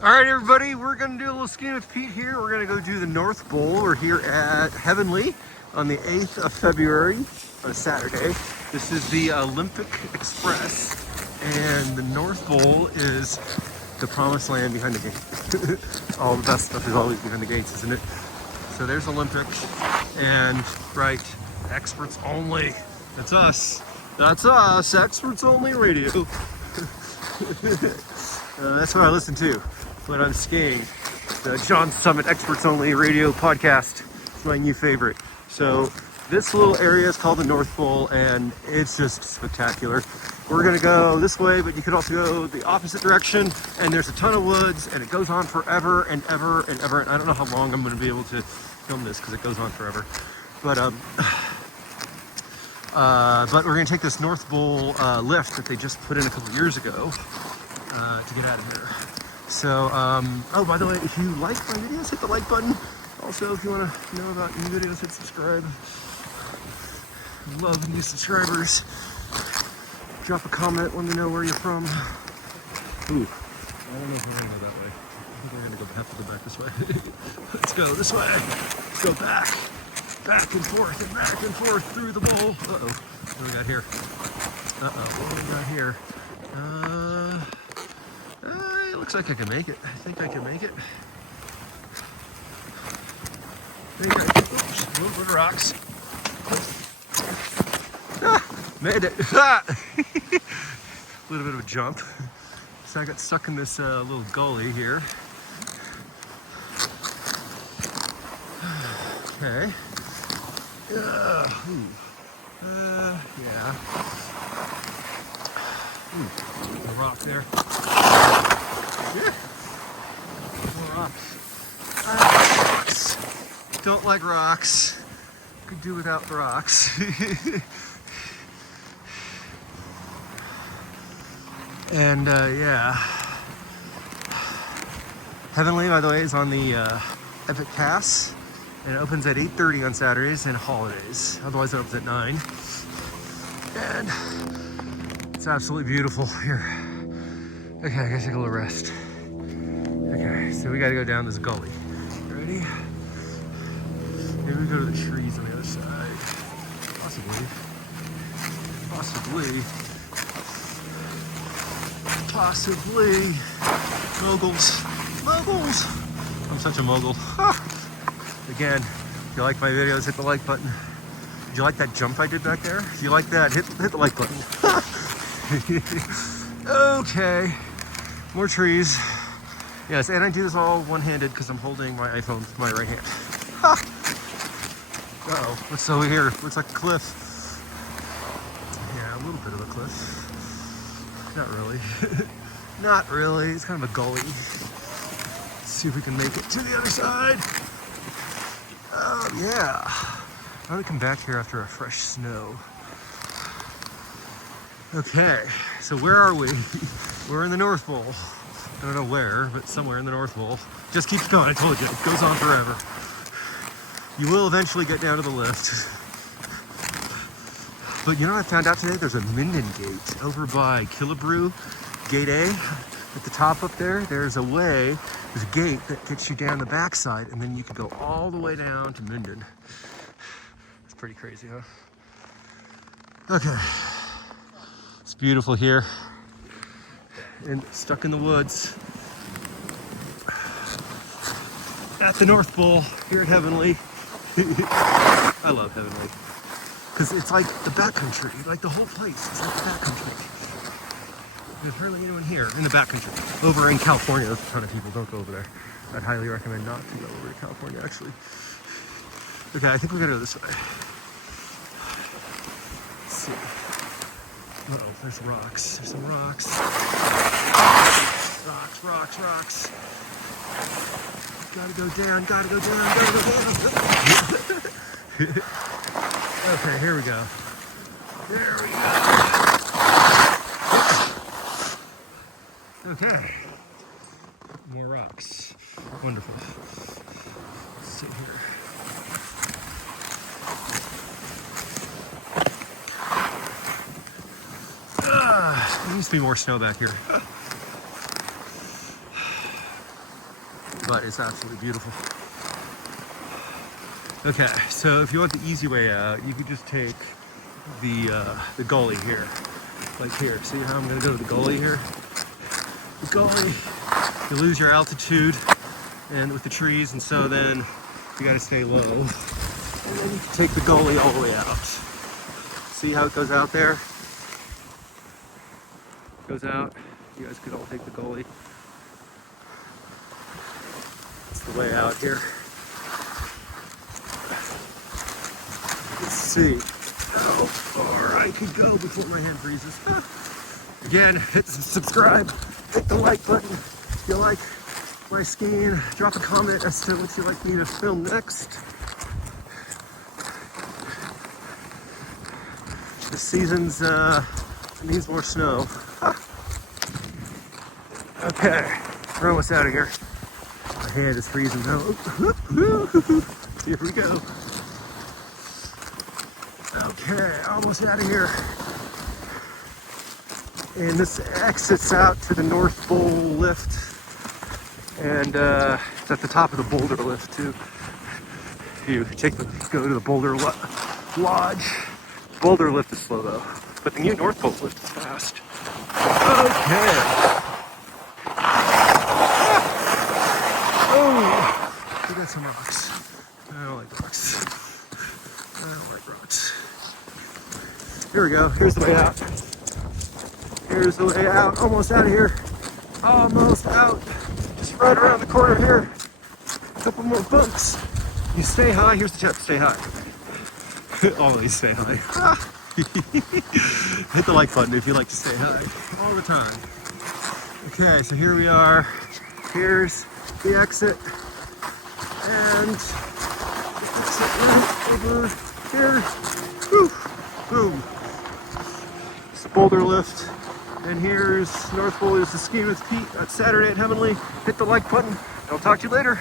All right, everybody, we're gonna do a little skiing with Pete here. We're gonna go do the North Bowl. We're here at Heavenly on the 8th of February on a Saturday. This is the Olympic Express, and the North Bowl is the promised land behind the gate. All the best stuff is always behind the gates, isn't it? So there's Olympic, and right, experts only. That's us. That's us, experts only radio. That's what I listen to when I'm skiing. The John Summit Experts Only Radio podcast is my new favorite. So this little area is called the North Pole, and it's just spectacular. We're gonna go this way, but you could also go the opposite direction, and there's a ton of woods, and it goes on forever and ever and ever. And I don't know how long I'm gonna be able to film this because it goes on forever. But we're gonna take this North Bowl lift that they just put in a couple years ago to get out of here. So, oh, by the way, if you like my videos, hit the like button. Also, if you want to know about new videos, hit subscribe. Love new subscribers. Drop a comment, let me know where you're from. Ooh, I don't know if we're gonna go that way. I think we're gonna have to go back this way. Let's go this way. Let's go back and forth through the bowl. Uh-oh, what do we got here? What do we got here? It looks like I can make it. I think I can make it. Oops, a little bit of rocks. Made it. A little bit of a jump. So I got stuck in this little gully here. Okay. Yeah. Ooh, a rock there. Yeah. More rocks. Rocks. Don't like rocks. Could do without the rocks. And yeah. Heavenly, by the way, is on the Epic Pass, and it opens at 8:30 on Saturdays and holidays. Otherwise, it opens at 9. And it's absolutely beautiful here. Okay, I gotta take a little rest. Okay, so we gotta go down this gully. Ready? Maybe we go to the trees on the other side. Possibly. Moguls. I'm such a mogul. Again, if you like my videos, hit the like button. Did you like that jump I did back there? If you like that, hit the like button. Okay, more trees. Yes, and I do this all one-handed because I'm holding my iPhone with my right hand. Uh-oh, what's over here? Looks like a cliff. Yeah, a little bit of a cliff. Not really. Not really, it's kind of a gully. Let's see if we can make it to the other side. Yeah. I'm gonna come back here after a fresh snow. Okay, so where are we? We're in the North Pole. I don't know where, but somewhere in the North Pole. Just keeps going, I told you, it goes on forever. You will eventually get down to the lift. But you know what I found out today? There's a Minden gate over by Killebrew, Gate A. At the top up there, there's a gate that gets you down the backside, and then you can go all the way down to Minden. It's pretty crazy, huh? Okay. It's beautiful here. And stuck in the woods. At the North Pole, here at Heavenly. I love Heavenly. Because it's like the backcountry, like the whole place. It's like the backcountry. There's hardly anyone here in the backcountry. Over in California, there's a ton of people. Don't go over there. I'd highly recommend not to go over to California, actually. Okay, I think we gotta go this way. Let's see. Uh-oh, there's rocks. There's some rocks. Rocks. Gotta go down. Okay, here we go. Okay. More rocks. Wonderful. Let's see here. There needs to be more snow back here. but it's absolutely beautiful. Okay, so if you want the easy way out, you could just take the gully here, like here. See how I'm gonna go to the gully here? The gully, you lose your altitude and with the trees, and so then you gotta stay low. And then you can take the gully all the way out. See how it goes out there? Goes out. You guys could all take the gully. That's the way out here. Let's see how far I could go before my hand freezes. Again, hit subscribe, hit the like button if you like my skiing. Drop a comment as to what you'd like me to film next. This season's needs more snow. Okay, we're almost out of here. My hand is freezing now. Here we go. Okay, almost out of here. And this exits out to the North Bowl lift. And it's at the top of the Boulder lift too. You go to the Boulder Lodge. Boulder lift is slow though, but the new North Bowl lift is fast. Okay. Oh, we got some rocks. I don't like rocks. I don't like rocks. Here we go. Here's the way out. Here's the way out. Almost out of here. Almost out. Just right around the corner here. A couple more bumps. You stay high. Here's the tip. Stay high. Always stay high. Hit the like button if you like to stay high. All the time. Okay, so here we are. Here's the exit. And exit right over here. Woo. Boom. It's the Boulder lift. And here's North Bowl. Here's the Skiing with Pete. That's Saturday at Heavenly. Hit the like button. And I'll talk to you later.